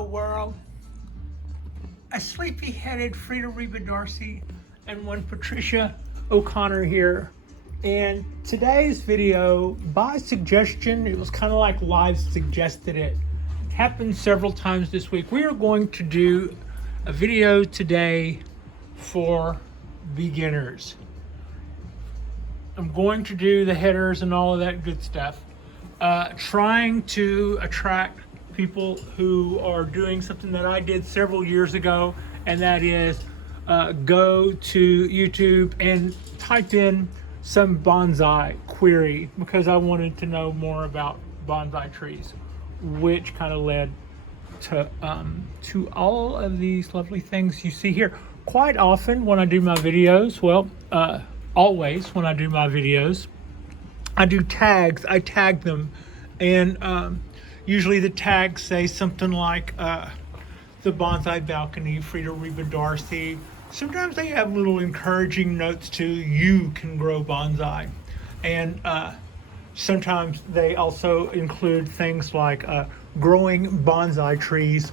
Hello world. A sleepy-headed Frida Reba Darcy and one Patricia O'Connor here. And today's video, by suggestion, it was kind of like live suggested it. Happened several times this week. We are going to do a video today for beginners. I'm going to do the headers and all of that good stuff. Trying to attract people who are doing something that I did several years ago, and that is go to YouTube and type in some bonsai query because I wanted to know more about bonsai trees, which kind of led to all of these lovely things you see here. Quite often when I do my videos, always when I do my videos, I do tags. I tag them, and usually the tags say something like the bonsai balcony, Frida Reba Darcy. Sometimes they have little encouraging notes to you can grow bonsai, and sometimes they also include things like growing bonsai trees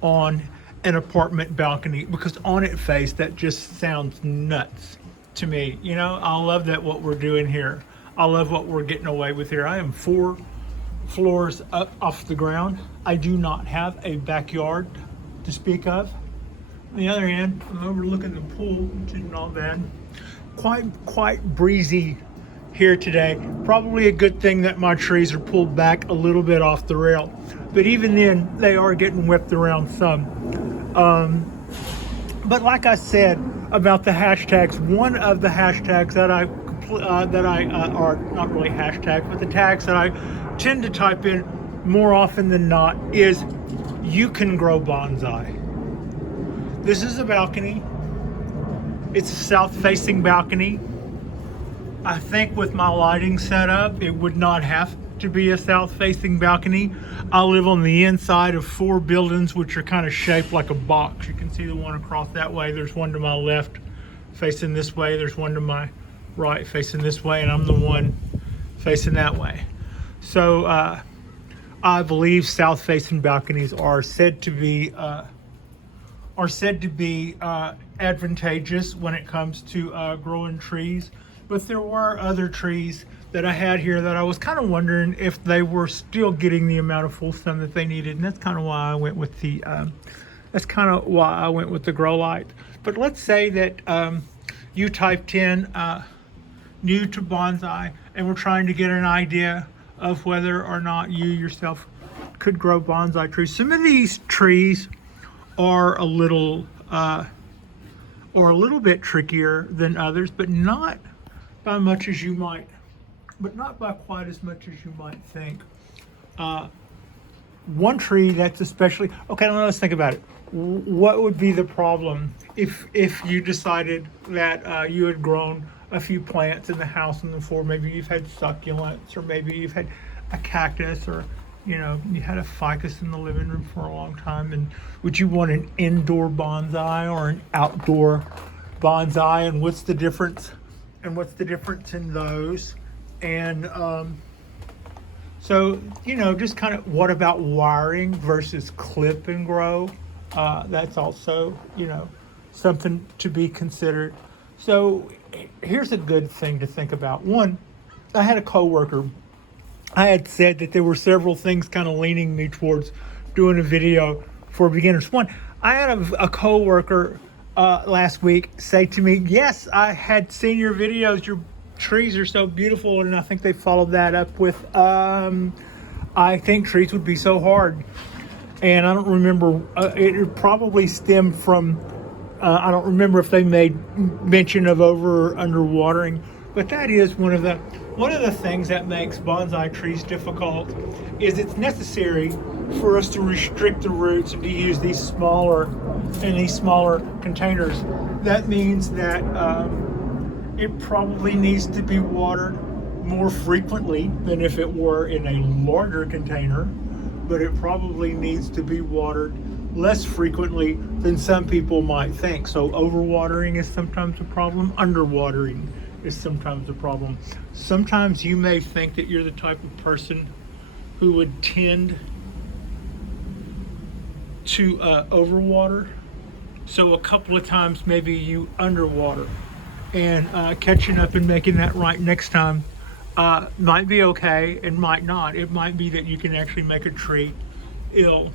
on an apartment balcony, because on its face that just sounds nuts to me. You know, I love that what we're doing here. I love what we're getting away with here. I am 4 floors up off the ground. I do not have a backyard to speak of. On the other hand, I'm overlooking the pool, which isn't all bad. Quite breezy here today. Probably a good thing that my trees are pulled back a little bit off the rail. But even then, they are getting whipped around some. But like I said about the hashtags, one of the hashtags that are not really hashtags, but the tags that I tend to type in more often than not is you can grow bonsai. This is a balcony. It's a south-facing balcony. I think with my lighting setup, it would not have to be a south-facing balcony. I live on the inside of 4 buildings, which are kind of shaped like a box. You can see the one across that way. There's one to my left facing this way. There's one to my right facing this way, and I'm the one facing that way. So I believe south-facing balconies are said to be advantageous when it comes to growing trees. But there were other trees that I had here that I was kind of wondering if they were still getting the amount of full sun that they needed, and that's kind of why I went with the grow light. But let's say that you typed in new to bonsai, and we're trying to get an idea of whether or not you yourself could grow bonsai trees. Some of these trees are a little bit trickier than others, but not by much as you might, but not by quite as much as you might think. One tree that's especially okay. Now let's think about it. What would be the problem if you decided that you had grown a few plants in the house on the floor? Maybe you've had succulents, or maybe you've had a cactus, or you had a ficus in the living room for a long time. And would you want an indoor bonsai or an outdoor bonsai? And what's the difference? And what's the difference in those? And so just kind of, what about wiring versus clip and grow? That's also something to be considered. So here's a good thing to think about. One, I had a coworker. I had said that there were several things kind of leaning me towards doing a video for beginners. One, I had a coworker last week say to me, yes, I had seen your videos. Your trees are so beautiful. And I think they followed that up with, I think trees would be so hard. And I don't remember, it probably stemmed from, I don't remember if they made mention of over or under watering, but that is one of the things that makes bonsai trees difficult. Is it's necessary for us to restrict the roots and to use these smaller containers. That means that it probably needs to be watered more frequently than if it were in a larger container, but it probably needs to be watered less frequently than some people might think. So overwatering is sometimes a problem. Underwatering is sometimes a problem. Sometimes you may think that you're the type of person who would tend to overwater. So a couple of times maybe you underwater, and catching up and making that right next time might be okay and might not. It might be that you can actually make a tree ill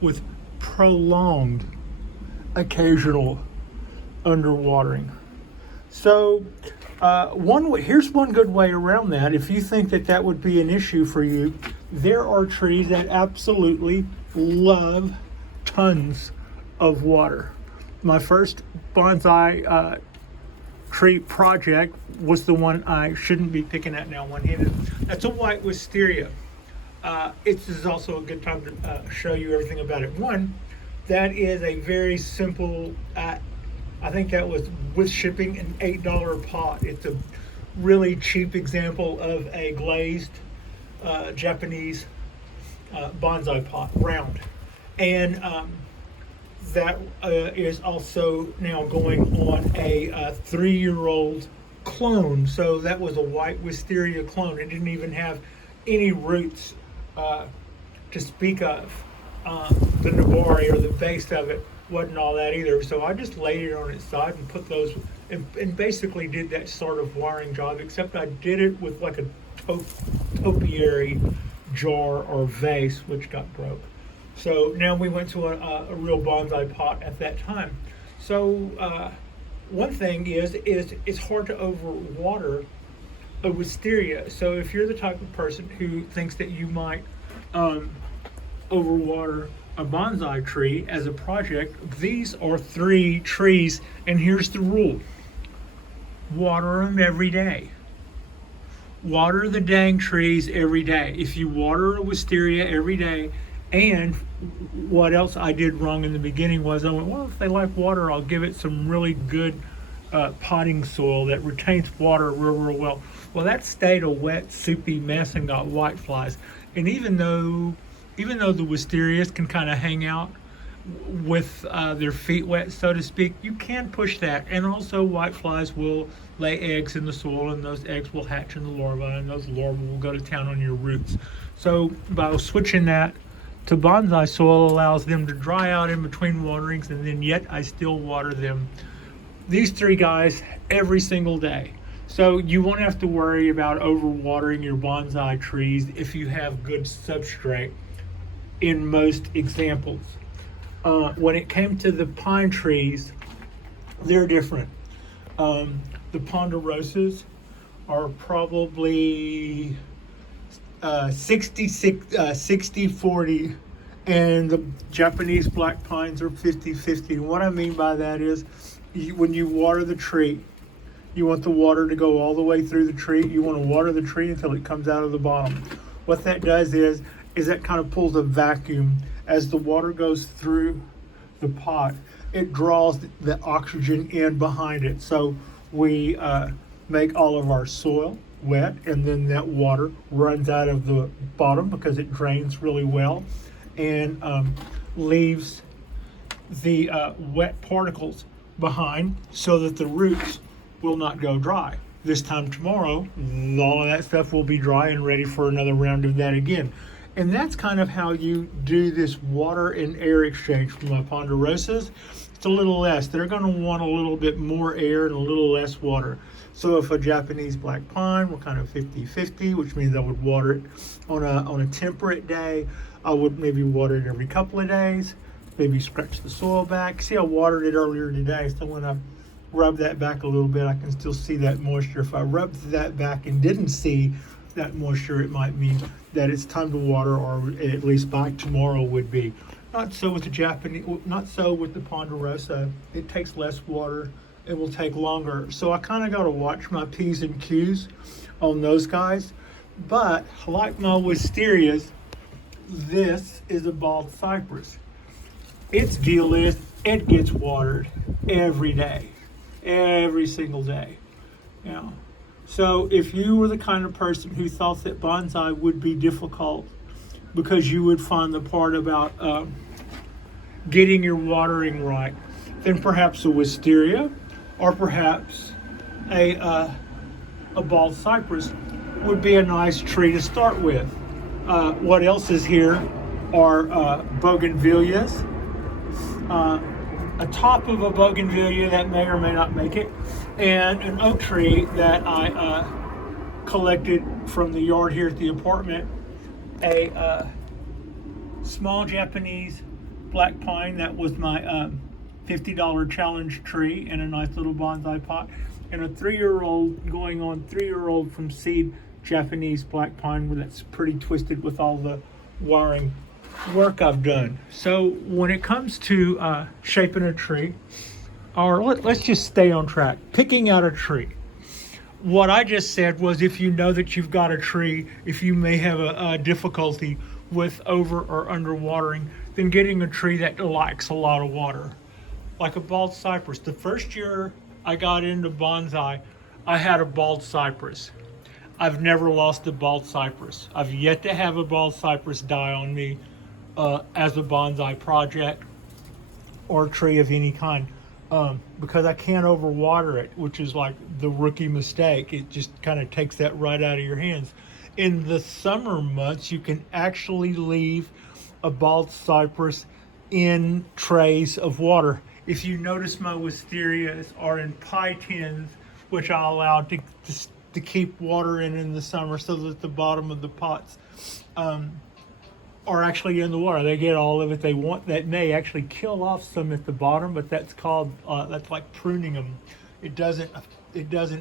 with prolonged occasional underwatering. So here's one good way around that. If you think that that would be an issue for you, there are trees that absolutely love tons of water. My first bonsai tree project was the one I shouldn't be picking at now one-handed. That's a white wisteria. This is also a good time to show you everything about it. One, that is a very simple, I think that was with shipping an $8 pot. It's a really cheap example of a glazed Japanese bonsai pot, round. And that is also now going on a 3-year-old clone. So that was a white wisteria clone. It didn't even have any roots to speak of. The nabari, or the base of it, wasn't all that either. So I just laid it on its side and put those, and basically did that sort of wiring job, except I did it with like a topiary jar or vase, which got broke. So now we went to a real bonsai pot at that time. So one thing is it's hard to overwater a wisteria. So if you're the type of person who thinks that you might overwater a bonsai tree as a project, these are 3 trees, and here's the rule: water them every day. Water the dang trees every day. If you water a wisteria every day, and what else I did wrong in the beginning was I went, well, if they like water, I'll give it some really good potting soil that retains water real well. Well, that stayed a wet, soupy mess and got whiteflies. And even though the wisterias can kind of hang out with their feet wet, so to speak, you can push that. And also whiteflies will lay eggs in the soil, and those eggs will hatch in the larvae, and those larvae will go to town on your roots. So by switching that to bonsai soil allows them to dry out in between waterings, and then yet I still water them, these 3 guys, every single day. So you won't have to worry about overwatering your bonsai trees if you have good substrate in most examples. When it came to the pine trees, they're different. The ponderosas are probably 60-40, and the Japanese black pines are 50-50. And what I mean by that is, when you water the tree, you want the water to go all the way through the tree. You want to water the tree until it comes out of the bottom. What that does is that kind of pulls a vacuum. As the water goes through the pot, it draws the oxygen in behind it. So we make all of our soil wet, and then that water runs out of the bottom because it drains really well, and leaves the wet particles behind so that the roots will not go dry. This time tomorrow, all of that stuff will be dry and ready for another round of that again. And that's kind of how you do this water and air exchange for my ponderosas. It's a little less. They're going to want a little bit more air and a little less water. So if a Japanese black pine, we're kind of 50-50, which means I would water it on a temperate day. I would maybe water it every couple of days, maybe scratch the soil back. See, I watered it earlier today, so when I rub that back a little bit, I can still see that moisture. If I rubbed that back and didn't see that moisture, it might mean that it's time to water, or at least by tomorrow would be. Not so with the ponderosa. It takes less water. It will take longer. So I kind of got to watch my P's and Q's on those guys. But like my wisterias, this is a bald cypress. Its deal is it gets watered every day, every single day. You know. So if you were the kind of person who thought that bonsai would be difficult because you would find the part about getting your watering right, then perhaps a wisteria, or perhaps a bald cypress would be a nice tree to start with. What else is here are bougainvilleas, a top of a bougainvillea that may or may not make it, and an oak tree that I collected from the yard here at the apartment, a small Japanese black pine that was my $50 challenge tree in a nice little bonsai pot, and a 3-year-old going on 3-year-old from seed Japanese black pine that's pretty twisted with all the wiring work I've done. So when it comes to shaping a tree, or let's just stay on track, picking out a tree. What I just said was, if you know that you've got a tree, if you may have a difficulty with over or under watering, then getting a tree that likes a lot of water. Like a bald cypress. The first year I got into bonsai, I had a bald cypress. I've never lost a bald cypress. I've yet to have a bald cypress die on me as a bonsai project or a tree of any kind, because I can't overwater it, which is like the rookie mistake. It just kind of takes that right out of your hands. In the summer months, you can actually leave a bald cypress in trays of water. If you notice, my wisterias are in pie tins, which I allow to keep water in the summer, so that the bottom of the pots are actually in the water. They get all of it they want. That may actually kill off some at the bottom, but that's called that's like pruning them. It doesn't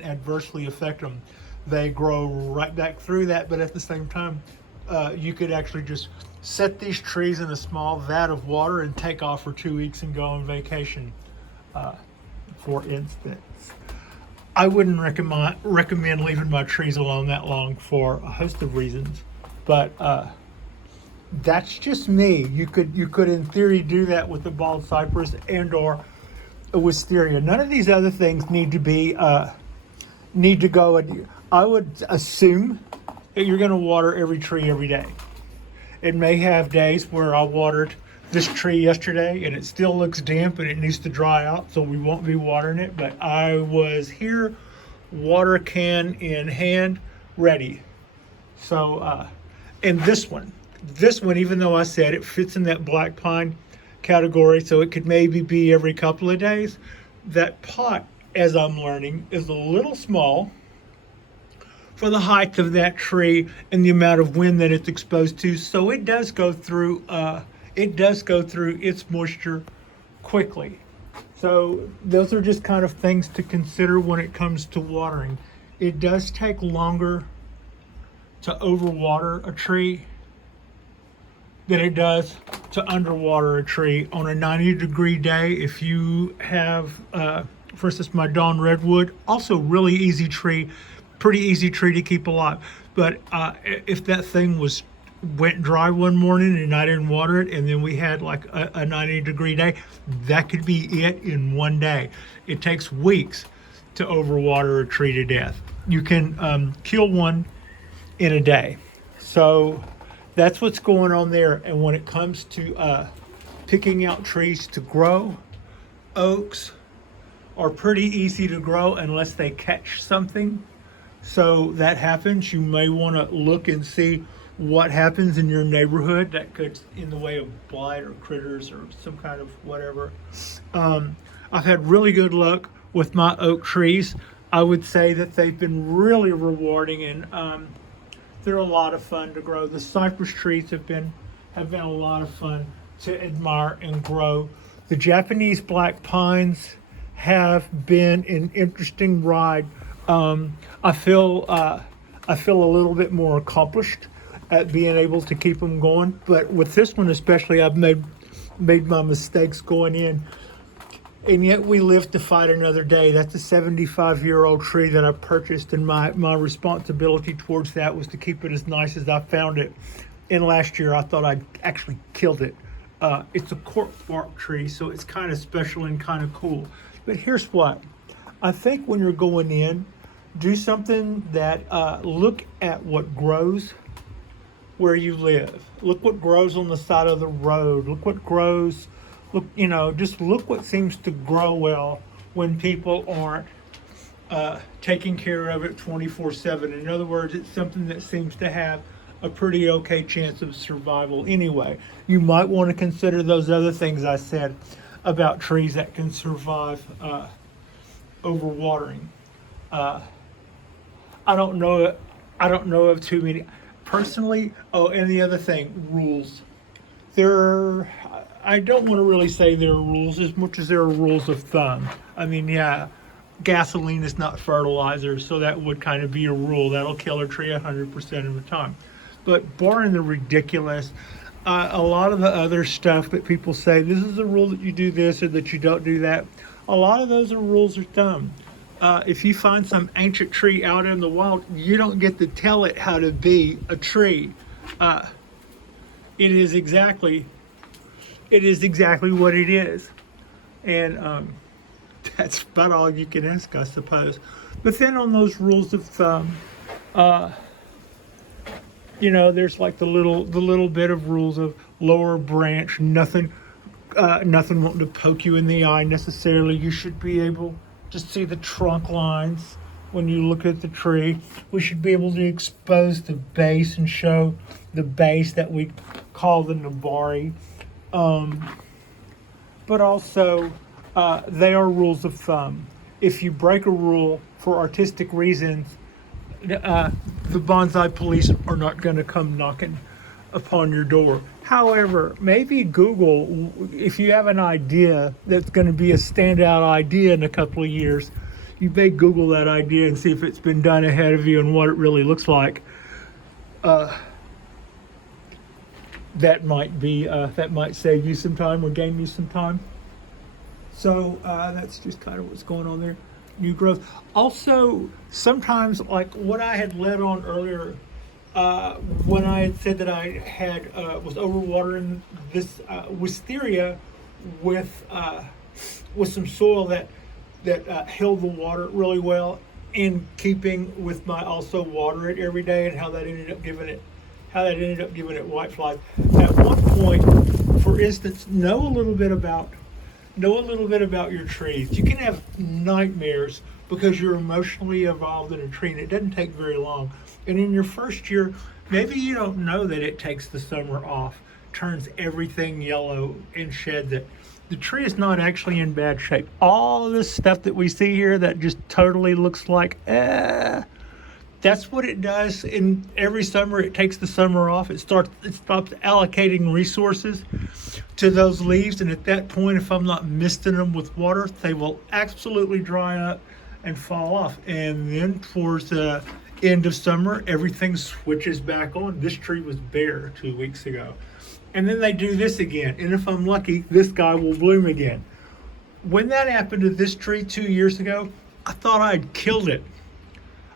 adversely affect them. They grow right back through that, but at the same time, you could actually just set these trees in a small vat of water and take off for 2 weeks and go on vacation, for instance. I wouldn't recommend leaving my trees alone that long for a host of reasons, but that's just me. You could in theory do that with the bald cypress and or a wisteria. None of these other things need to go. And I would assume that you're going to water every tree every day. It may have days where I watered this tree yesterday and it still looks damp and it needs to dry out, so we won't be watering it, but I was here, water can in hand, ready. So and this one, even though I said it fits in that black pine category, so it could maybe be every couple of days, that pot, as I'm learning, is a little small for the height of that tree and the amount of wind that it's exposed to. So it does go through its moisture quickly. So those are just kind of things to consider when it comes to watering. It does take longer to overwater a tree than it does to underwater a tree. On a 90-degree day, if you have, for instance, my Dawn Redwood, also really easy tree, pretty easy tree to keep alive. But if that thing went dry one morning and I didn't water it, and then we had like a 90-degree day, that could be it in one day. It takes weeks to overwater a tree to death. You can kill one in a day. So that's what's going on there. And when it comes to picking out trees to grow, oaks are pretty easy to grow unless they catch something. So that happens. You may want to look and see what happens in your neighborhood that could, in the way of blight or critters or some kind of whatever. I've had really good luck with my oak trees. I would say that they've been really rewarding, and they're a lot of fun to grow. The cypress trees have been a lot of fun to admire and grow. The Japanese black pines have been an interesting ride. I feel a little bit more accomplished at being able to keep them going, but with this one especially, I've made my mistakes going in, and yet we live to fight another day. That's a 75-year-old tree that I purchased, and my responsibility towards that was to keep it as nice as I found it. And last year I thought I'd actually killed it. It's a cork bark tree, so it's kind of special and kind of cool. But here's what I think: when you're going in, do something that look at what grows where you live. Look what grows on the side of the road. Look what grows. Just look what seems to grow well when people aren't taking care of it 24/7. In other words, it's something that seems to have a pretty okay chance of survival anyway. You might want to consider those other things I said. about trees that can survive overwatering. I don't know. I don't know of too many personally. Oh, and the other thing, rules. There, I don't want to really say there are rules as much as there are rules of thumb. I mean, yeah, gasoline is not fertilizer, so that would kind of be a rule that'll kill a tree 100% of the time. But barring the ridiculous, a lot of the other stuff that people say, this is a rule that you do this or that you don't do that, a lot of those are rules of thumb. If you find some ancient tree out in the wild, you don't get to tell it how to be a tree. It is exactly what it is, and that's about all you can ask, I suppose. But then on those rules of thumb, there's like the little bit of rules of lower branch, nothing wanting to poke you in the eye necessarily. You should be able to see the trunk lines when you look at the tree. We should be able to expose the base and show the base that we call the nabari. But also, they are rules of thumb. If you break a rule for artistic reasons, the bonsai police are not going to come knocking upon your door. However, maybe Google, if you have an idea that's going to be a standout idea in a couple of years, you may Google that idea and see if it's been done ahead of you and what it really looks like. That might save you some time or gain you some time. So that's just kind of what's going on there. New growth. Also, sometimes, like what I had led on earlier, when I had said that I had was overwatering this wisteria with some soil that held the water really well, in keeping with my also water it every day, and how that ended up giving it white flies. At one point, for instance, know a little bit about your trees. You can have nightmares because you're emotionally involved in a tree, and it doesn't take very long. And in your first year, maybe you don't know that it takes the summer off, turns everything yellow, and sheds it. The tree is not actually in bad shape. All of this stuff that we see here that just totally looks like, that's what it does. In every summer, it takes the summer off. It stops allocating resources to those leaves, and at that point, if I'm not misting them with water, they will absolutely dry up and fall off. And then towards the end of summer, everything switches back on. This tree was bare 2 weeks ago. And then they do this again, and if I'm lucky, this guy will bloom again. When that happened to this tree 2 years ago, I thought I'd killed it.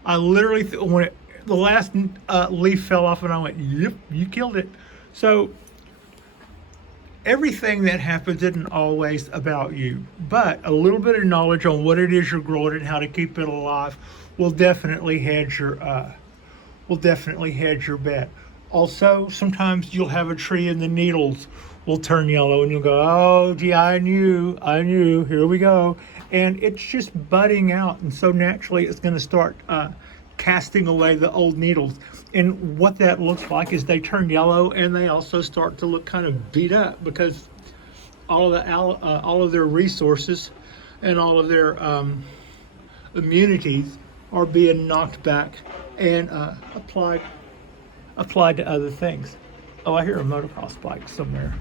I literally, when the last leaf fell off, and I went, yep, you killed it. So everything that happens isn't always about you, but a little bit of knowledge on what it is you're growing and how to keep it alive will definitely hedge your bet. Also, sometimes you'll have a tree and the needles will turn yellow, and you'll go, oh, gee, I knew, here we go. And it's just budding out, and so naturally it's going to start casting away the old needles. And what that looks like is they turn yellow, and they also start to look kind of beat up because all of their resources and all of their immunities are being knocked back and applied to other things. Oh, I hear a motocross bike somewhere.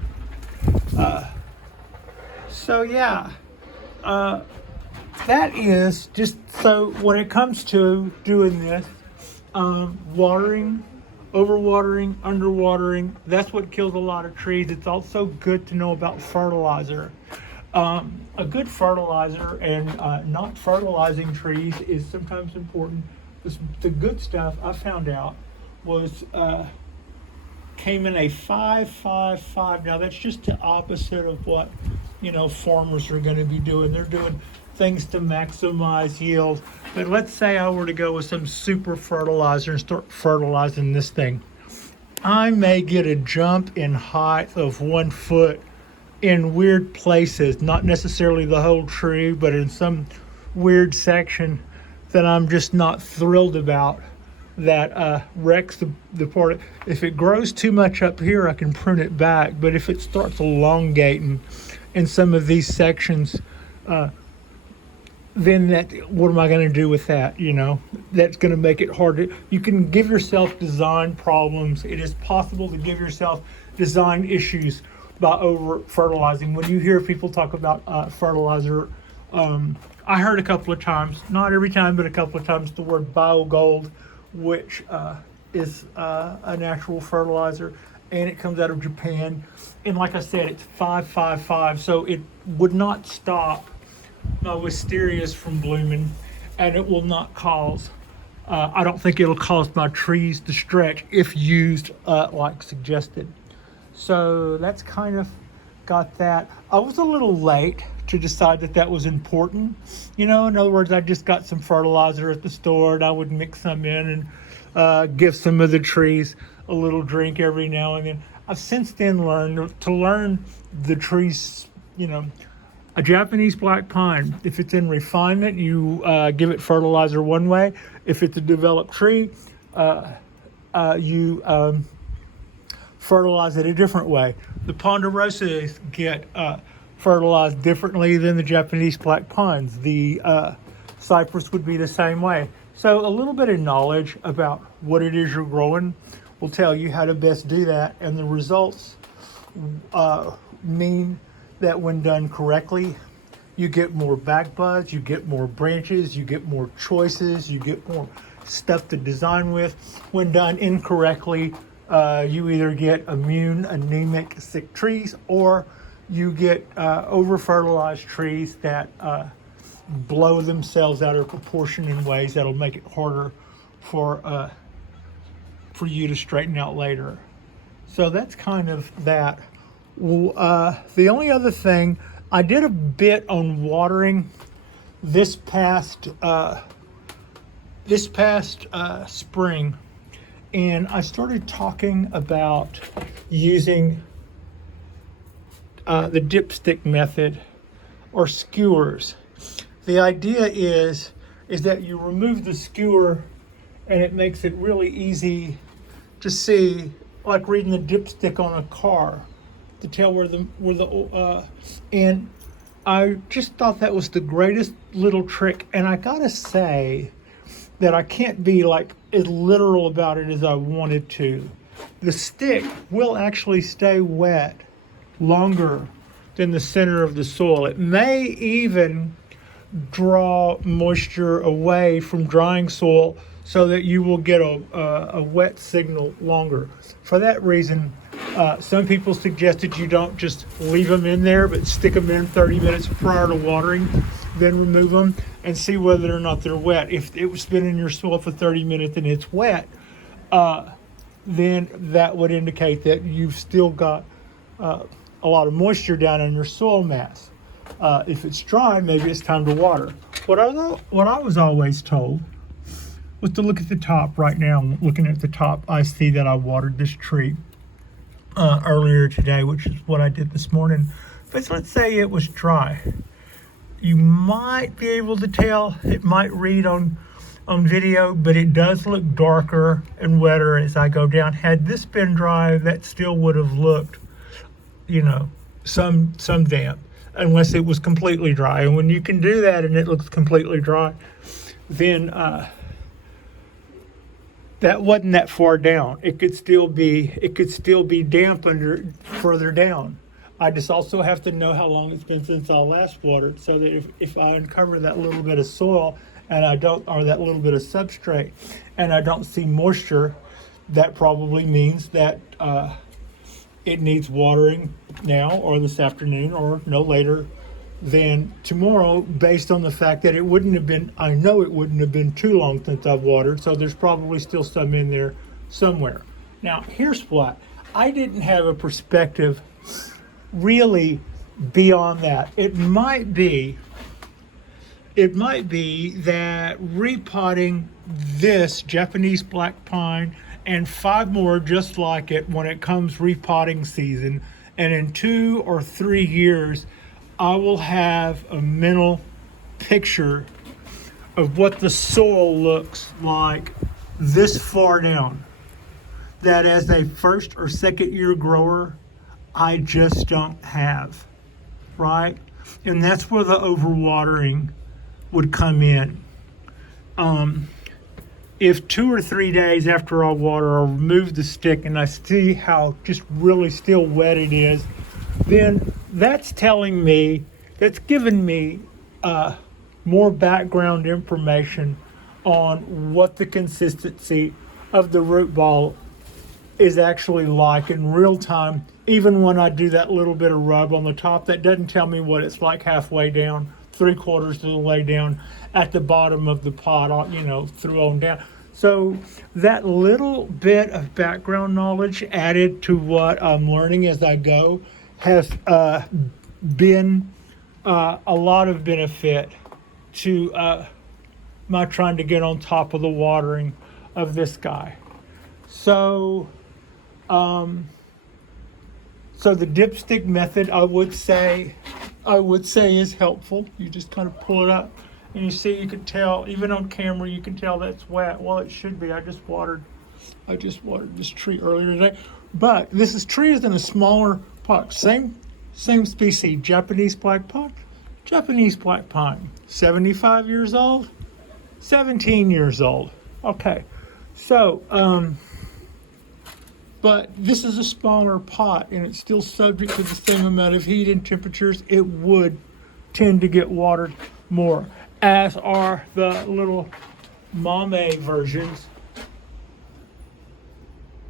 That is just, so when it comes to doing this, watering, overwatering, underwatering, that's what kills a lot of trees. It's also good to know about fertilizer. A good fertilizer and not fertilizing trees is sometimes important. The good stuff I found out was came in a 5-5-5. Now that's just the opposite of what farmers are going to be doing. They're doing things to maximize yield. But let's say I were to go with some super fertilizer and start fertilizing this thing. I may get a jump in height of 1 foot in weird places, not necessarily the whole tree, but in some weird section that I'm just not thrilled about, that wrecks the part. If it grows too much up here, I can prune it back, but if it starts elongating in some of these sections, then what am I going to do with that? That's going to make it harder. You can give yourself design problems. It is possible to give yourself design issues by over fertilizing. When you hear people talk about fertilizer, I heard a couple of times, not every time, but a couple of times, the word biogold, which is a natural fertilizer, and it comes out of Japan. And like I said, it's 555, so it would not stop my wisterias from blooming, and it will not cause, I don't think it'll cause my trees to stretch if used like suggested. So that's kind of got that. I was a little late to decide that was important. In other words, I just got some fertilizer at the store, and I would mix some in and give some of the trees a little drink every now and then. I've since then learned to learn the trees, a Japanese black pine, if it's in refinement, you give it fertilizer one way. If it's a developed tree, you fertilize it a different way. The ponderosas get fertilized differently than the Japanese black pines. The cypress would be the same way. So a little bit of knowledge about what it is you're growing will tell you how to best do that, and the results mean that when done correctly, you get more back buds, you get more branches, you get more choices, you get more stuff to design with. When done incorrectly, you either get immune, anemic, sick trees, or you get over-fertilized trees that blow themselves out of proportion in ways that'll make it harder for you to straighten out later. So that's kind of that. The only other thing, I did a bit on watering this past spring, and I started talking about using the dipstick method or skewers. The idea is that you remove the skewer, and it makes it really easy to see, like reading the dipstick on a car, to tell and I just thought that was the greatest little trick. And I gotta say that I can't be like as literal about it as I wanted to. The stick will actually stay wet longer than the center of the soil. It may even draw moisture away from drying soil so that you will get a wet signal longer. For that reason, some people suggested you don't just leave them in there, but stick them in 30 minutes prior to watering, then remove them and see whether or not they're wet. If it was been in your soil for 30 minutes and it's wet, then that would indicate that you've still got a lot of moisture down in your soil mass. If it's dry, maybe it's time to water. What I was always told was to look at the top. Right now, looking at the top, I see that I watered this tree earlier today, which is what I did this morning. But let's say it was dry. You might be able to tell. It might read on video, but it does look darker and wetter as I go down. Had this been dry, that still would have looked, some damp, unless it was completely dry. And when you can do that and it looks completely dry, then that wasn't that far down. It could still be damp further down. I just also have to know how long it's been since I last watered, so that if I uncover that little bit of soil and or that little bit of substrate, and I don't see moisture, that probably means that it needs watering now or this afternoon or no later than tomorrow, based on the fact that I know it wouldn't have been too long since I've watered, so there's probably still some in there somewhere. Now, here's what. I didn't have a perspective really beyond that. It might be that repotting this Japanese black pine and 5 more just like it when it comes repotting season, and in 2 or 3 years, I will have a mental picture of what the soil looks like this far down, that as a first or second year grower, I just don't have. right? And that's where the overwatering would come in. If 2 or 3 days after I water, I remove the stick and I see how just really still wet it is, then that's telling me, that's giving me more background information on what the consistency of the root ball is actually like in real time. Even when I do that little bit of rub on the top, that doesn't tell me what it's like halfway down, 3/4 of the way down at the bottom of the pot, through on down. So that little bit of background knowledge added to what I'm learning as I go has been a lot of benefit to my trying to get on top of the watering of this guy. So the dipstick method, I would say is helpful. You just kind of pull it up and you can tell, even on camera, you can tell that's wet. Well, it should be. I just watered this tree earlier today. But this tree is in a smaller pot. Same species, Japanese black pine. 75 years old, 17 years old. Okay. So, but this is a smaller pot and it's still subject to the same amount of heat and temperatures. It would tend to get watered more, as are the little mame versions.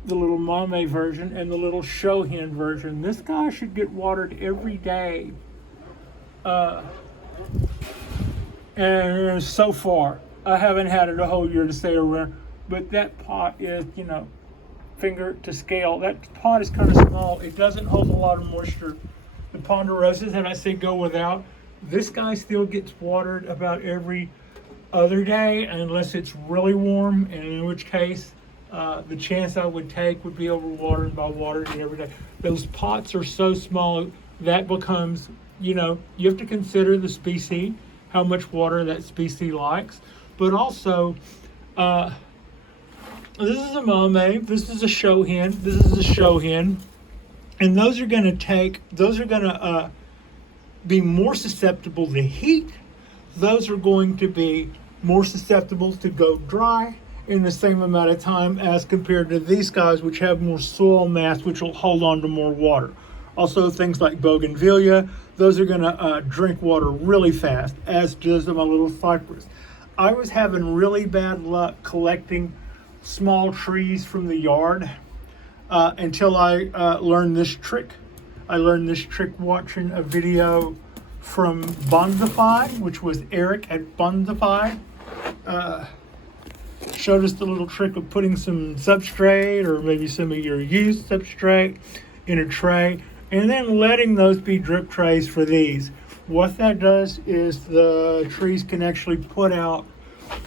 The little mame version and the little shohin version. This guy should get watered every day. And so far, I haven't had it a whole year to say around, but that pot is, finger to scale. That pot is kind of small. It doesn't hold a lot of moisture. The ponderosas that I say go without, this guy still gets watered about every other day unless it's really warm, and in which case the chance I would take would be overwatering by watering it every day. Those pots are so small that becomes, you have to consider the species, how much water that species likes, but also this is a mame, this is a shohin, and those are going to be more susceptible to heat. Those are going to be more susceptible to go dry in the same amount of time as compared to these guys, which have more soil mass, which will hold on to more water. Also, things like bougainvillea, those are going to drink water really fast, as does my little cypress. I was having really bad luck collecting small trees from the yard until I learned this trick. I learned this trick watching a video from Bonsai, which was Eric at Bonsai. Showed us the little trick of putting some substrate or maybe some of your used substrate in a tray and then letting those be drip trays for these. What that does is the trees can actually put out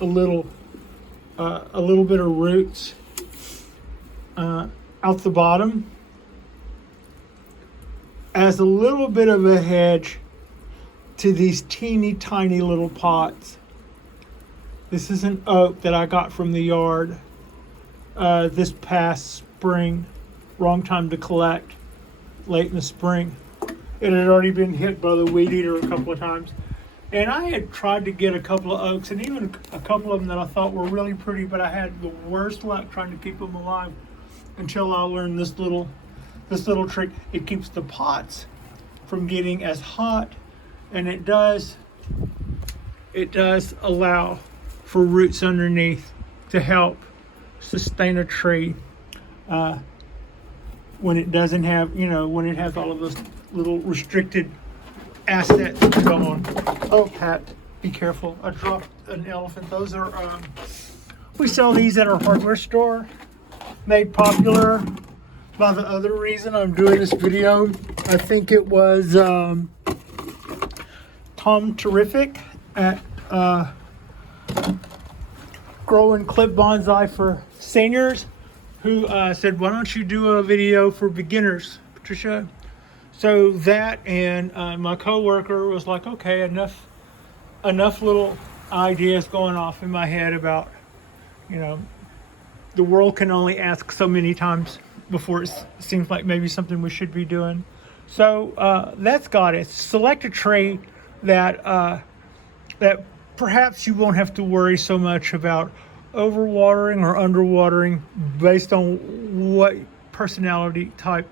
a little bit of roots out the bottom as a little bit of a hedge to these teeny tiny little pots. This is an oak that I got from the yard this past spring. Wrong time to collect, late in the spring. It had already been hit by the weed eater a couple of times. And I had tried to get a couple of oaks and even a couple of them that I thought were really pretty, but I had the worst luck trying to keep them alive until I learned this little trick. It keeps the pots from getting as hot, and it does allow for roots underneath to help sustain a tree when it doesn't have, when it has all of those little restricted assets to go on. Oh, Pat, be careful. I dropped an elephant. Those are, we sell these at our hardware store, made popular by the other reason I'm doing this video. I think it was Tom Terrific at Grow and Clip Bonsai for Seniors, who said, why don't you do a video for beginners, Patricia? So that and my coworker was like, okay, enough little ideas going off in my head about, the world can only ask so many times before it seems like maybe something we should be doing. So that's got it. Select a tree that that perhaps you won't have to worry so much about overwatering or underwatering based on what personality type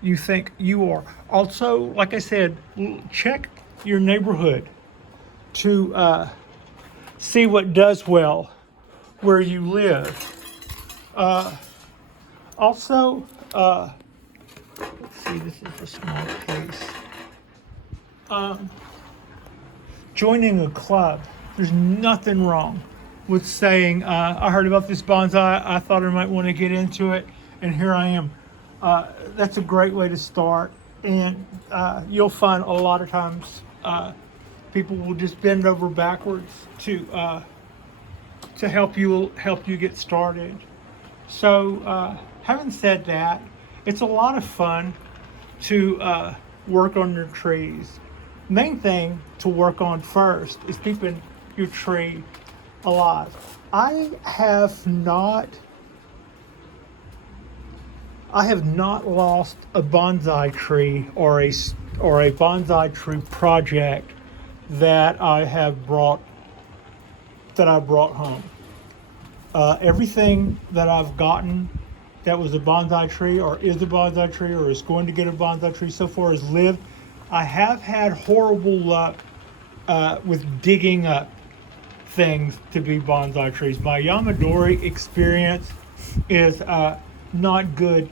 you think you are. Also, like I said, check your neighborhood to see what does well where you live. Also, let's see, this is a small piece. Joining a club, there's nothing wrong with saying, I heard about this bonsai, I thought I might want to get into it, and here I am. That's a great way to start, and you'll find a lot of times people will just bend over backwards to help you get started. So having said that, it's a lot of fun to work on your trees. Main thing to work on first is keeping your tree alive. I have not lost a bonsai tree or a bonsai tree project that I brought home. Everything that I've gotten that was a bonsai tree or is a bonsai tree or is going to get a bonsai tree so far has lived. I have had horrible luck with digging up things to be bonsai trees. My Yamadori experience is not good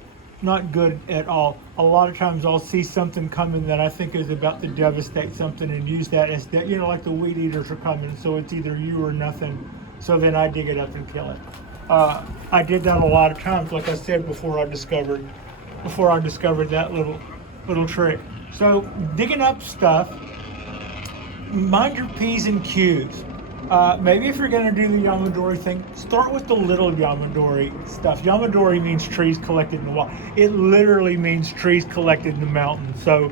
at all. A lot of times I'll see something coming that I think is about to devastate something and use that as that, like the weed eaters are coming, so it's either you or nothing. So then I dig it up and kill it. I did that a lot of times, like I said, before I discovered that little trick. So digging up stuff, mind your P's and Q's. Maybe if you're going to do the Yamadori thing, start with the little Yamadori stuff. Yamadori means trees collected in the wild. It literally means trees collected in the mountains. So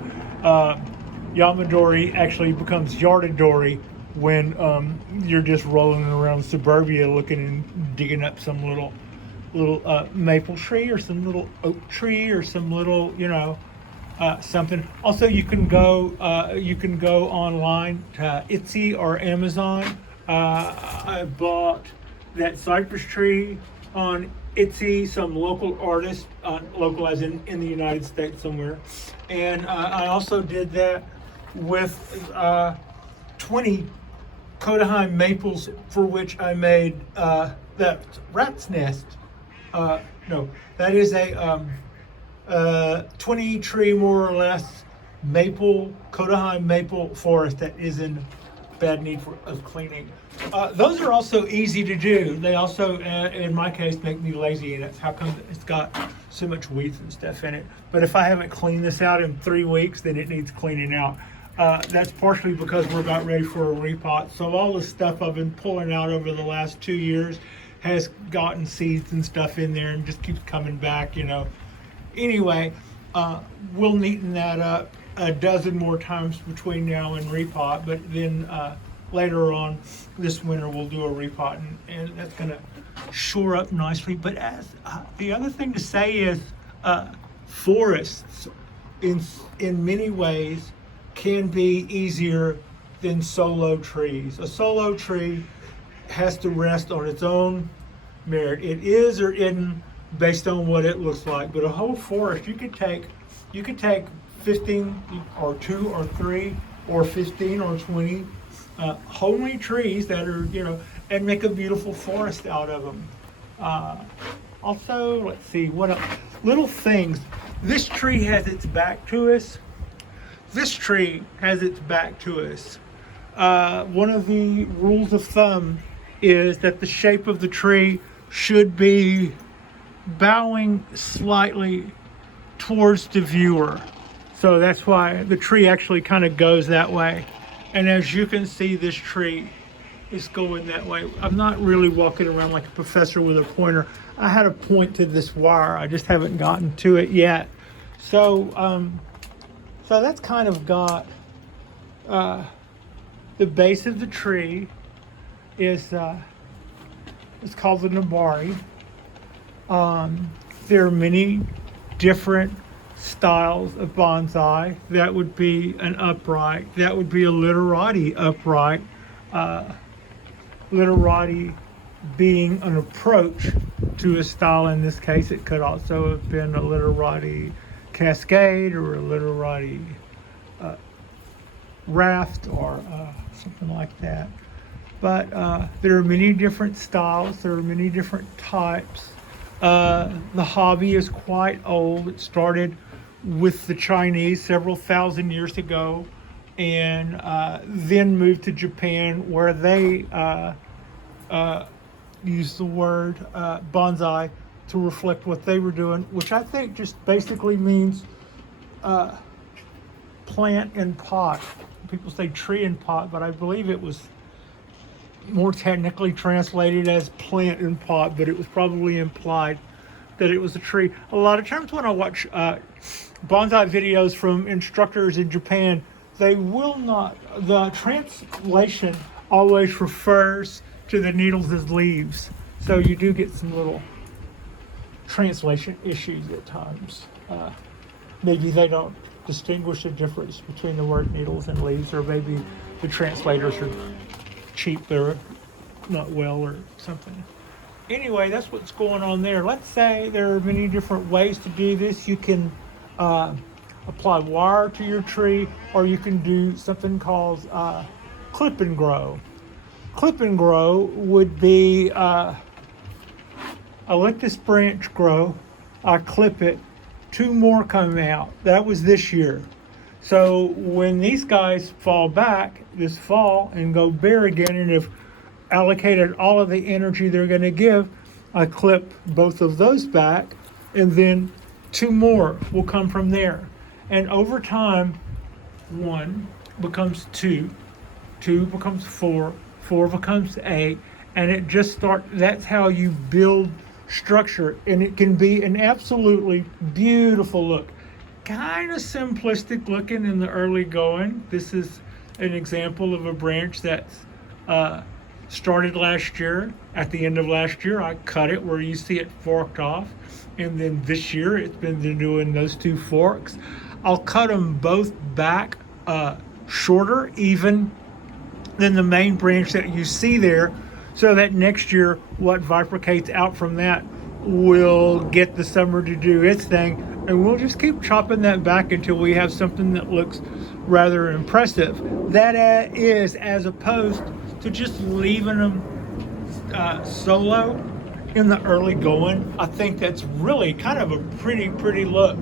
Yamadori actually becomes Yardadori when you're just rolling around suburbia looking and digging up some little maple tree or some little oak tree or some little, something. Also, you can go online to Etsy or Amazon. I bought that cypress tree on Etsy, some local artist, local as in the United States somewhere. And I also did that with 20 Kodaheim maples, for which I made that rat's nest. No, that is a 20 tree more or less maple, Kodaheim maple forest that is in bad need of cleaning. Those are also easy to do. They also, in my case, make me lazy, and that's how come it's got so much weeds and stuff in it. But if I haven't cleaned this out in 3 weeks, then it needs cleaning out. That's partially because we're about ready for a repot. So all the stuff I've been pulling out over the last 2 years has gotten seeds and stuff in there and just keeps coming back, Anyway, we'll neaten that up a dozen more times between now and repot, but then later on this winter we'll do a repot, and that's going to shore up nicely. But as the other thing to say is forests in many ways can be easier than solo trees. A solo tree has to rest on its own merit. It is or isn't based on what it looks like. But a whole forest, you could take 15 or 2 or 3 or 15 or 20 homely trees that are, and make a beautiful forest out of them. Also, let's see, what else? Little things. This tree has its back to us. This tree has its back to us. One of the rules of thumb is that the shape of the tree should be bowing slightly towards the viewer. So that's why the tree actually kind of goes that way. And as you can see, this tree is going that way. I'm not really walking around like a professor with a pointer. I had a point to this wire. I just haven't gotten to it yet. So that's kind of got the base of the tree is it's called the Nabari. There are many different styles of bonsai. That would be an upright. That would be a literati upright. Literati being an approach to a style. In this case, it could also have been a literati cascade or a literati raft or something like that. But there are many different styles. There are many different types. The hobby is quite old. It started with the Chinese several thousand years ago, and then moved to Japan, where they used the word bonsai to reflect what they were doing, which I think just basically means plant in pot. People say tree in pot, but I believe it was more technically translated as plant in pot, but it was probably implied that it was a tree. A lot of times when I watch bonsai videos from instructors in Japan, they will not, the translation always refers to the needles as leaves. So you do get some little translation issues at times. Maybe they don't distinguish the difference between the word needles and leaves, or maybe the translators are cheap, they're not well or something. Anyway, that's what's going on there. Let's say there are many different ways to do this. You can apply wire to your tree, or you can do something called clip and grow. Clip and grow would be I let this branch grow, I clip it, 2 more come out. That was this year. So when these guys fall back this fall and go bare again and have allocated all of the energy they're going to give, I clip both of those back, and then 2 more will come from there. And over time, 1 becomes 2, 2 becomes 4, 4 becomes 8, and it just starts. That's how you build structure, and it can be an absolutely beautiful look. Kind of simplistic looking in the early going. This is an example of a branch that's started last year. At the end of last year, I cut it where you see it forked off, and then this year it's been doing those 2 forks. I'll cut them both back shorter even than the main branch that you see there, so that next year what bifurcates out from that will get the summer to do its thing, and we'll just keep chopping that back until we have something that looks rather impressive. That is as opposed to just leaving them solo in the early going. I think that's really kind of a pretty look.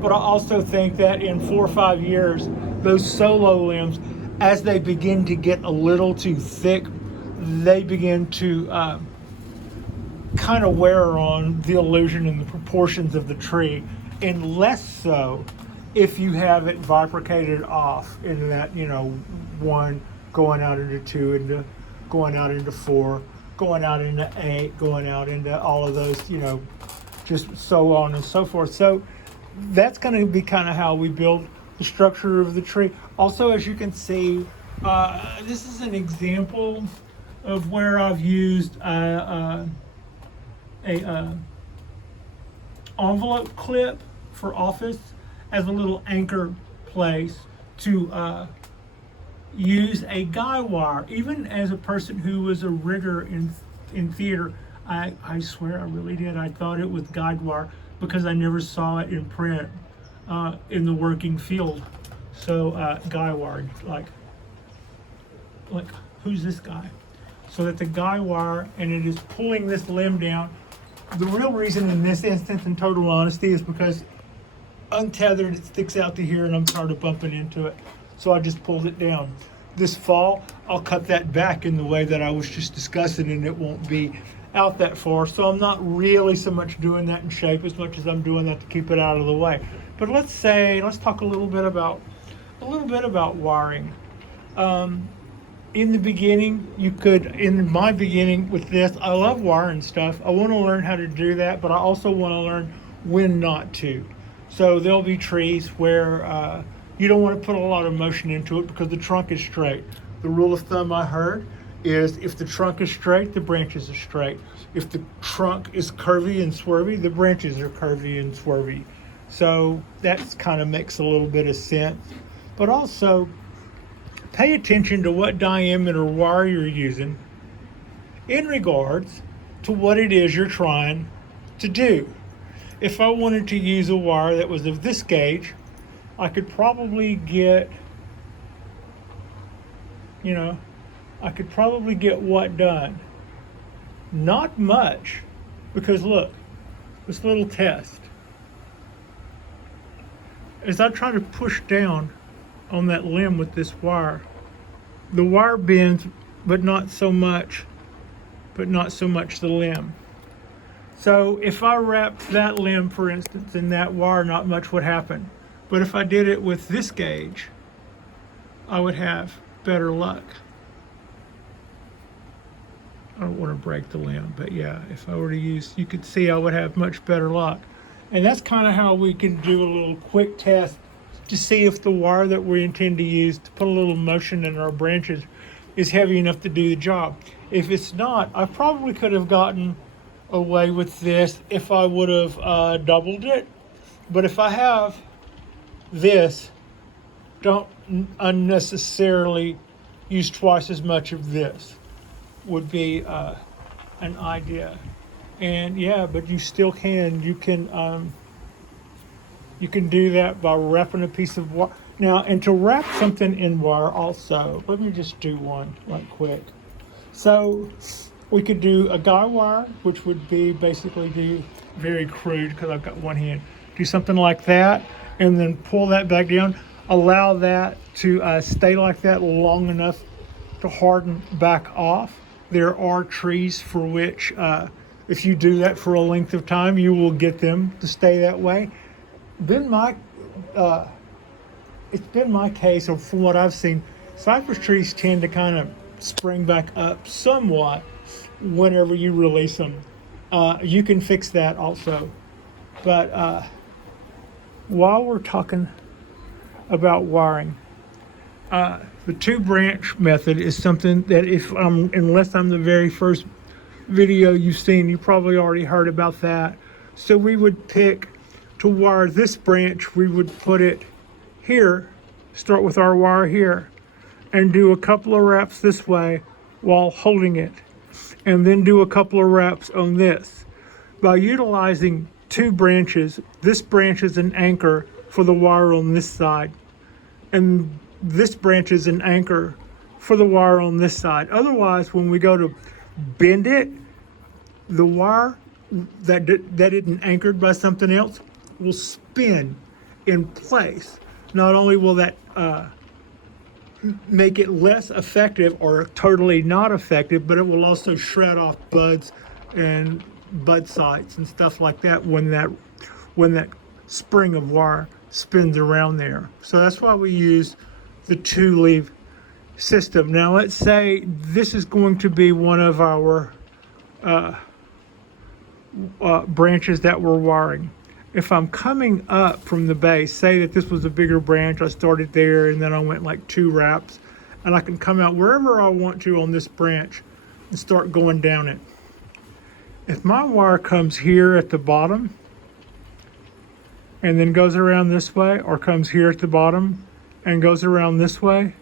But I also think that in 4 or 5 years, those solo limbs, as they begin to get a little too thick, they begin to kind of wear on the illusion and the proportions of the tree, and less so if you have it bifurcated off in that, 1 going out into 2, into going out into 4, going out into 8, going out into all of those, just so on and so forth. So that's going to be kind of how we build the structure of the tree. Also, as you can see, this is an example of where I've used a envelope clip for office as a little anchor place to use a guy wire. Even as a person who was a rigger in theater, I swear I really did. I thought it was guide wire because I never saw it in print in the working field. So guy wire, like who's this guy? So that the guy wire, and it is pulling this limb down. The real reason in this instance, in total honesty, is because untethered, it sticks out to here and I'm tired of bumping into it. So I just pulled it down. This fall, I'll cut that back in the way that I was just discussing, and it won't be out that far. So I'm not really so much doing that in shape as much as I'm doing that to keep it out of the way. But let's talk a little bit about wiring. In the beginning, in my beginning with this, I love wiring stuff. I want to learn how to do that, but I also want to learn when not to. So there'll be trees where you don't want to put a lot of motion into it because the trunk is straight. The rule of thumb I heard is if the trunk is straight, the branches are straight. If the trunk is curvy and swervy, the branches are curvy and swervy. So that kind of makes a little bit of sense. But also, pay attention to what diameter wire you're using in regards to what it is you're trying to do. If I wanted to use a wire that was of this gauge, I could probably get, I could probably get what done? Not much, because look, this little test. As I try to push down on that limb with this wire, the wire bends, but not so much the limb. So if I wrapped that limb, for instance, in that wire, not much would happen. But if I did it with this gauge, I would have better luck. I don't want to break the limb, but yeah, if I were to use, you could see I would have much better luck. And that's kind of how we can do a little quick test to see if the wire that we intend to use to put a little motion in our branches is heavy enough to do the job. If it's not, I probably could have gotten away with this if I would have doubled it. But if I have this, don't unnecessarily use twice as much of this, would be an idea. And yeah, but you still can. You can do that by wrapping a piece of wire. Now, and to wrap something in wire also, let me just do one right quick. So we could do a guy wire, which would be basically do very crude because I've got one hand. Do something like that, and then pull that back down. Allow that to stay like that long enough to harden back off. There are trees for which, if you do that for a length of time, you will get them to stay that way. It's been my case, or from what I've seen, cypress trees tend to kind of spring back up somewhat whenever you release them. You can fix that also. But while we're talking about wiring, the 2-branch method is something that unless I'm the very first video you've seen, you probably already heard about that. So we would pick to wire this branch, we would put it here, start with our wire here, and do a couple of wraps this way while holding it, and then do a couple of wraps on this. By utilizing 2 branches, this branch is an anchor for the wire on this side, and this branch is an anchor for the wire on this side. Otherwise, when we go to bend it, the wire that isn't anchored by something else will spin in place. Not only will that make it less effective or totally not effective, but it will also shred off buds and bud sites and stuff like that when that spring of wire spins around there. So that's why we use the 2-leaf system. Now let's say this is going to be one of our branches that we're wiring. If I'm coming up from the base, say that this was a bigger branch, I started there and then I went like 2 wraps, and I can come out wherever I want to on this branch and start going down it. If my wire comes here at the bottom and then goes around this way, or comes here at the bottom and goes around this way,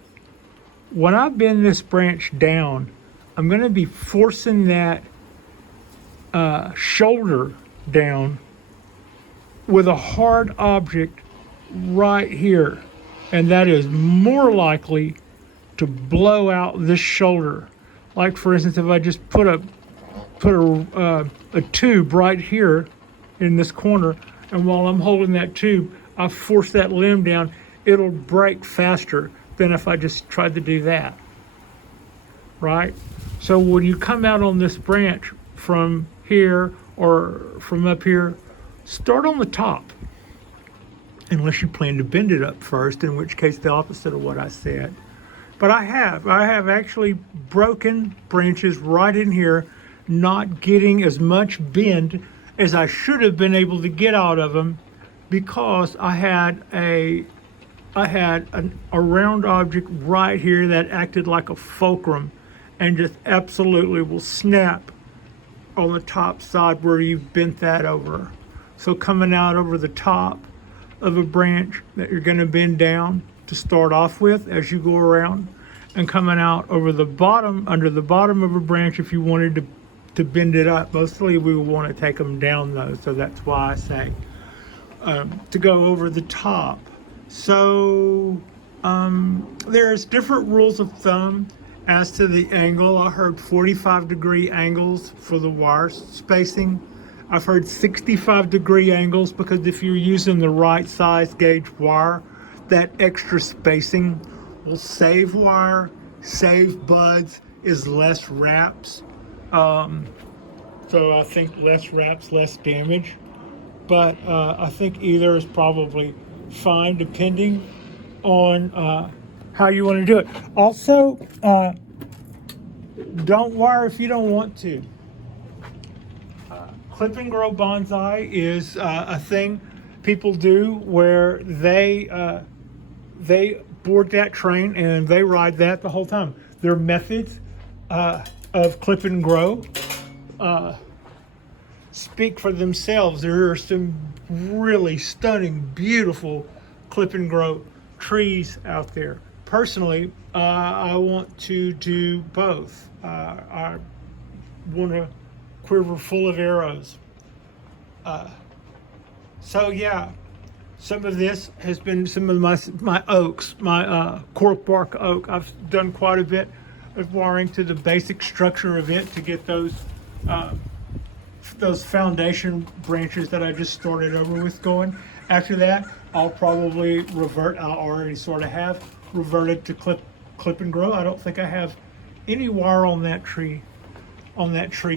when I bend this branch down, I'm going to be forcing that shoulder down with a hard object right here, and that is more likely to blow out this shoulder. Like for instance, if I just put a tube right here in this corner, and while I'm holding that tube, I force that limb down, it'll break faster than if I just tried to do that, right? So when you come out on this branch from here or from up here, start on the top, unless you plan to bend it up first, in which case the opposite of what I said. But I have actually broken branches right in here, not getting as much bend as I should have been able to get out of them, because I had a round object right here that acted like a fulcrum and just absolutely will snap on the top side where you've bent that over. So coming out over the top, of a branch that you're going to bend down to start off with as you go around, and coming out over the bottom, under the bottom of a branch if you wanted to bend it up. Mostly we will want to take them down though, so that's why I say to go over the top. So there's different rules of thumb as to the angle. I heard 45-degree angles for the wire spacing. I've heard 65-degree angles because if you're using the right size gauge wire, that extra spacing will save wire, save buds, is less wraps. So I think less wraps, less damage. But I think either is probably fine depending on how you want to do it. Also, don't wire if you don't want to. Clip and grow bonsai is a thing people do where they board that train and they ride that the whole time. Their methods of clip and grow speak for themselves. There are some really stunning, beautiful clip and grow trees out there. Personally, I want to do both. I want a quiver full of arrows. So yeah, some of this has been some of my oaks, my cork bark oak. I've done quite a bit of wiring to the basic structure of it to get those foundation branches that I just started over with going. After that, I'll probably revert. I already sort of have reverted to clip and grow. I don't think I have any wire on that tree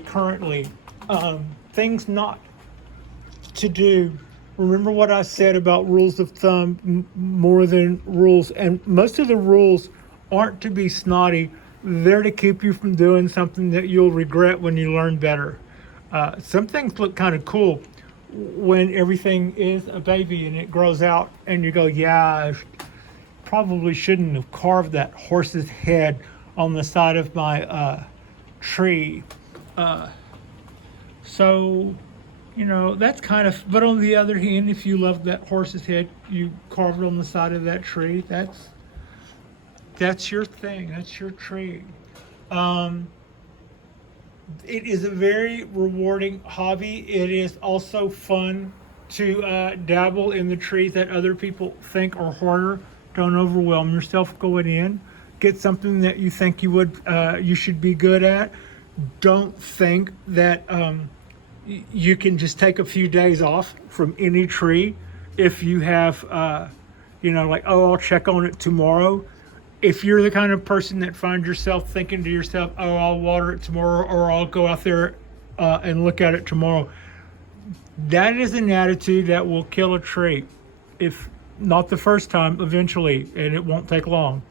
currently. Things not to do. Remember what I said about rules of thumb more than rules, and most of the rules aren't to be snotty. They're to keep you from doing something that you'll regret when you learn better. Some things look kind of cool when everything is a baby and it grows out and you go, yeah, I probably shouldn't have carved that horse's head on the side of my tree. So, you know, that's kind of, but on the other hand, if you love that horse's head, you carve it on the side of that tree, that's your thing, that's your tree. It is a very rewarding hobby. It is also fun to dabble in the trees that other people think are harder. Don't overwhelm yourself going in. Get something that you think you should be good at. Don't think that you can just take a few days off from any tree if you have, like, oh, I'll check on it tomorrow. If you're the kind of person that finds yourself thinking to yourself, oh, I'll water it tomorrow, or I'll go out there and look at it tomorrow, that is an attitude that will kill a tree. If not the first time, eventually, and it won't take long.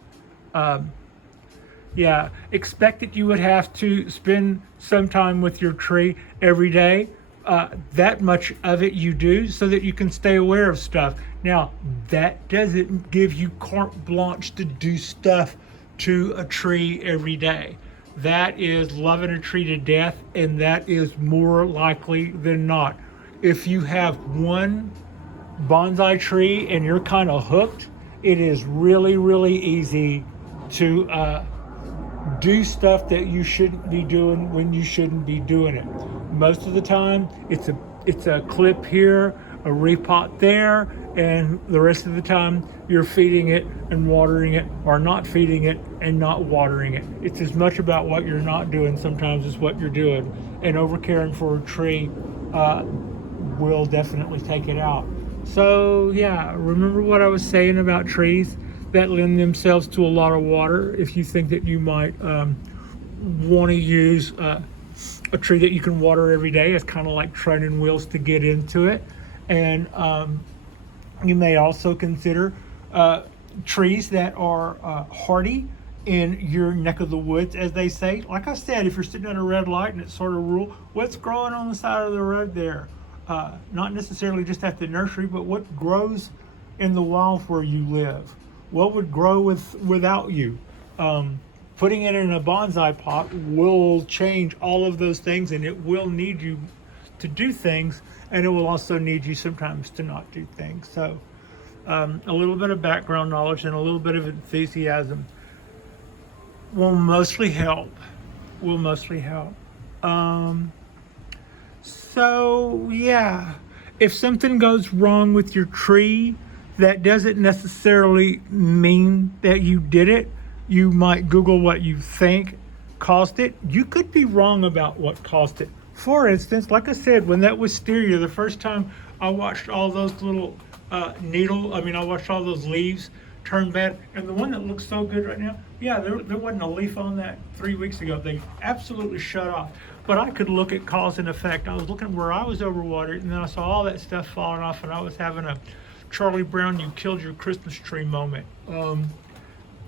Yeah, expect that you would have to spend some time with your tree every day. That much of it you do so that you can stay aware of stuff. Now, that doesn't give you carte blanche to do stuff to a tree every day. That is loving a tree to death, and that is more likely than not. If you have one bonsai tree and you're kind of hooked, it is really, really easy to do stuff that you shouldn't be doing when you shouldn't be doing it. Most of the time, it's a clip here, a repot there, and the rest of the time you're feeding it and watering it, or not feeding it and not watering it. It's as much about what you're not doing sometimes as what you're doing. And over caring for a tree will definitely take it out. So yeah, remember what I was saying about trees that lend themselves to a lot of water. If you think that you might want to use a tree that you can water every day, it's kind of like training wheels to get into it. And you may also consider trees that are hardy in your neck of the woods, as they say. Like I said, if you're sitting at a red light and it's sort of rural, what's growing on the side of the road there? Not necessarily just at the nursery, but what grows in the wild where you live? What would grow without you? Putting it in a bonsai pot will change all of those things, and it will need you to do things, and it will also need you sometimes to not do things. So a little bit of background knowledge and a little bit of enthusiasm will mostly help. Will mostly help. So yeah, if something goes wrong with your tree, that doesn't necessarily mean that you did it. You might Google what you think caused it. You could be wrong about what caused it. For instance, like I said, when that Wisteria, the first time I watched all those little I watched all those leaves turn bad, and the one that looks so good right now, yeah, there wasn't a leaf on that 3 weeks ago. They absolutely shut off. But I could look at cause and effect. I was looking where I was overwatered, and then I saw all that stuff falling off, and I was having a Charlie Brown, you killed your Christmas tree moment.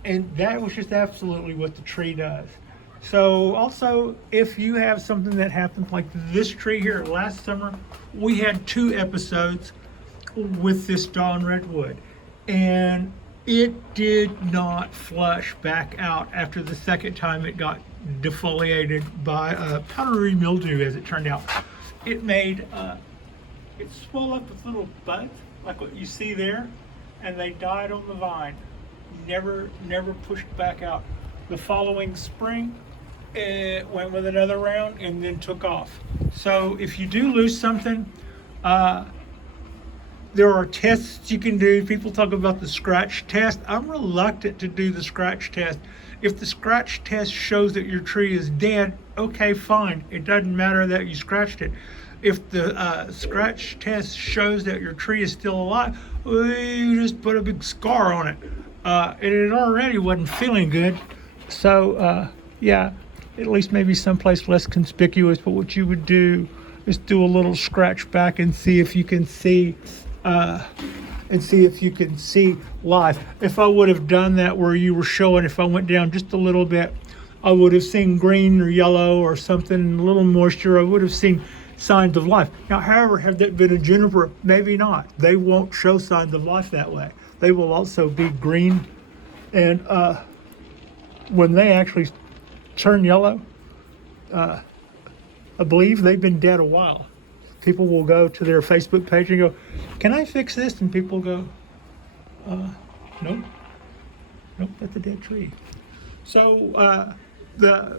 And that was just absolutely what the tree does. So also, if you have something that happens like this tree here last summer, we had 2 episodes with this dawn redwood, and it did not flush back out after the second time it got defoliated by powdery mildew, as it turned out. It made, it swelled up with little buds, like what you see there, and they died on the vine. Never pushed back out. The following spring, it went with another round and then took off. So if you do lose something, there are tests you can do. People talk about the scratch test. I'm reluctant to do the scratch test. If the scratch test shows that your tree is dead, okay, fine. It doesn't matter that you scratched it. If the scratch test shows that your tree is still alive, you just put a big scar on it. And it already wasn't feeling good. So, yeah, at least maybe someplace less conspicuous. But what you would do is do a little scratch back and see if you can see life. If I would have done that where you were showing, if I went down just a little bit, I would have seen green or yellow or something, a little moisture. I would have seen signs of life. Now, however, had that been a juniper, maybe not. They won't show signs of life that way. They will also be green, and when they actually turn yellow, I believe they've been dead a while. People will go to their Facebook page and go, "Can I fix this?" And people go, "Nope, that's a dead tree." So the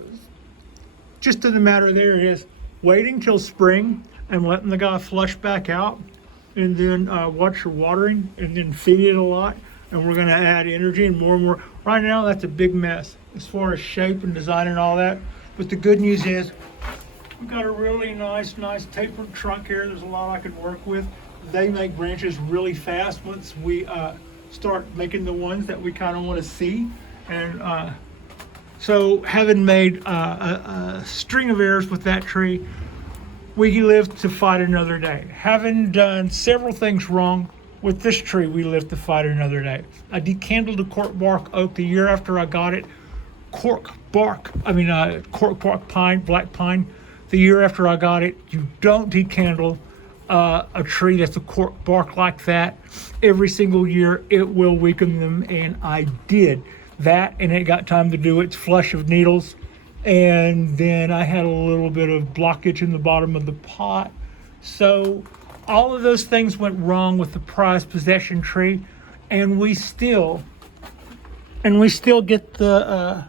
gist of the matter there is waiting till spring and letting the guy flush back out, and then watch your watering, and then feed it a lot. And we're going to add energy and more. Right now, that's a big mess as far as shape and design and all that. But the good news is we've got a really nice tapered trunk here. There's a lot I can work with. They make branches really fast once we start making the ones that we kind of want to see. And so having made a string of errors with that tree, we live to fight another day. Having done several things wrong with this tree, we live to fight another day. I decandled a cork bark oak the year after I got it. Cork bark pine, black pine. The year after I got it, you don't decandle a tree that's a cork bark like that every single year. It will weaken them, and I did that, and it got time to do its flush of needles. And then I had a little bit of blockage in the bottom of the pot. So all of those things went wrong with the prized possession tree, and we still get the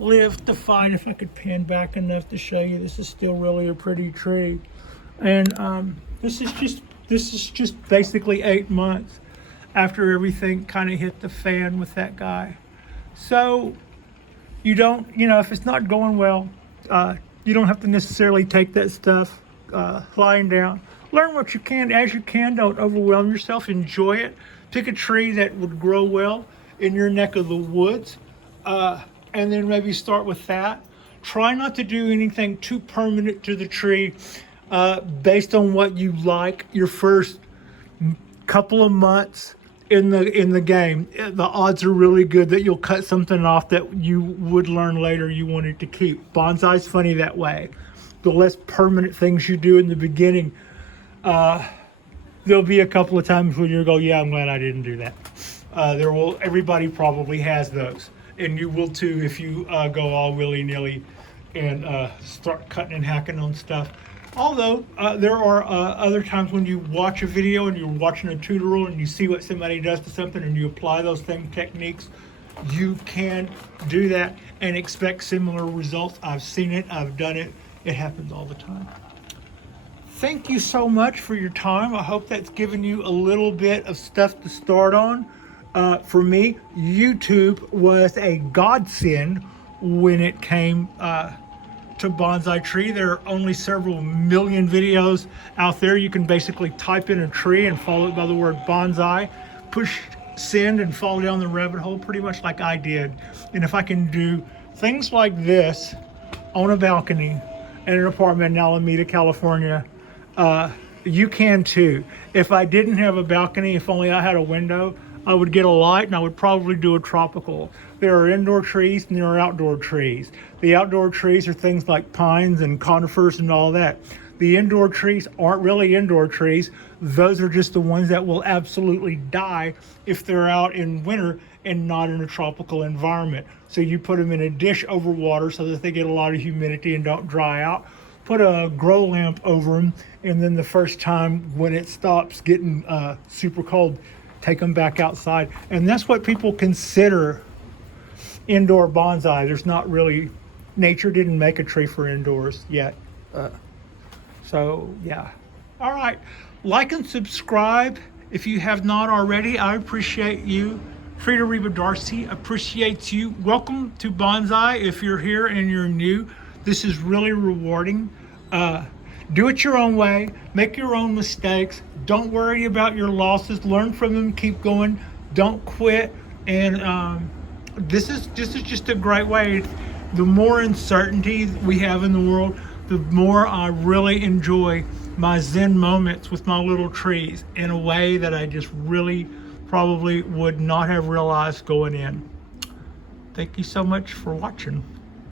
live to find. If I could pan back enough to show you, this is still really a pretty tree. And this is just basically 8 months after everything kind of hit the fan with that guy. So you don't, if it's not going well, you don't have to necessarily take that stuff lying down. Learn what you can as you can. Don't overwhelm yourself. Enjoy it. Pick a tree that would grow well in your neck of the woods, and then maybe start with that. Try not to do anything too permanent to the tree based on what you like your first couple of months in the game. The odds are really good that you'll cut something off that you would learn later you wanted to keep. Bonsai's funny that way. The less permanent things you do in the beginning, there'll be a couple of times when you'll go, yeah, I'm glad I didn't do that. Everybody probably has those, and you will too if you go all willy-nilly and start cutting and hacking on stuff. Although there are other times when you watch a video and you're watching a tutorial and you see what somebody does to something and you apply those same techniques, you can do that and expect similar results. I've seen it, I've done it, it happens all the time. Thank you so much for your time. I hope that's given you a little bit of stuff to start on. For me, YouTube was a godsend when it came to bonsai tree. There are only several million videos out there. You can basically type in a tree and follow it by the word bonsai, push send and fall down the rabbit hole pretty much like I did. And if I can do things like this on a balcony in an apartment in Alameda, California, you can too. If I didn't have a balcony, if only I had a window, I would get a light and I would probably do a tropical. There are indoor trees and there are outdoor trees. The outdoor trees are things like pines and conifers and all that. The indoor trees aren't really indoor trees. Those are just the ones that will absolutely die if they're out in winter and not in a tropical environment. So you put them in a dish over water so that they get a lot of humidity and don't dry out. Put a grow lamp over them, and then the first time when it stops getting super cold, take them back outside. And that's what people consider indoor bonsai. There's not really, nature didn't make a tree for indoors yet. So yeah. All right, like and subscribe if you have not already. I appreciate you. Frida Reba Darcy appreciates you. Welcome to Bonsai. If you're here and you're new, this is really rewarding. Do it your own way, make your own mistakes. Don't worry about your losses, learn from them, keep going, don't quit. And this is just a great way. The more uncertainty we have in the world, the more I really enjoy my Zen moments with my little trees in a way that I just really probably would not have realized going in. Thank you so much for watching.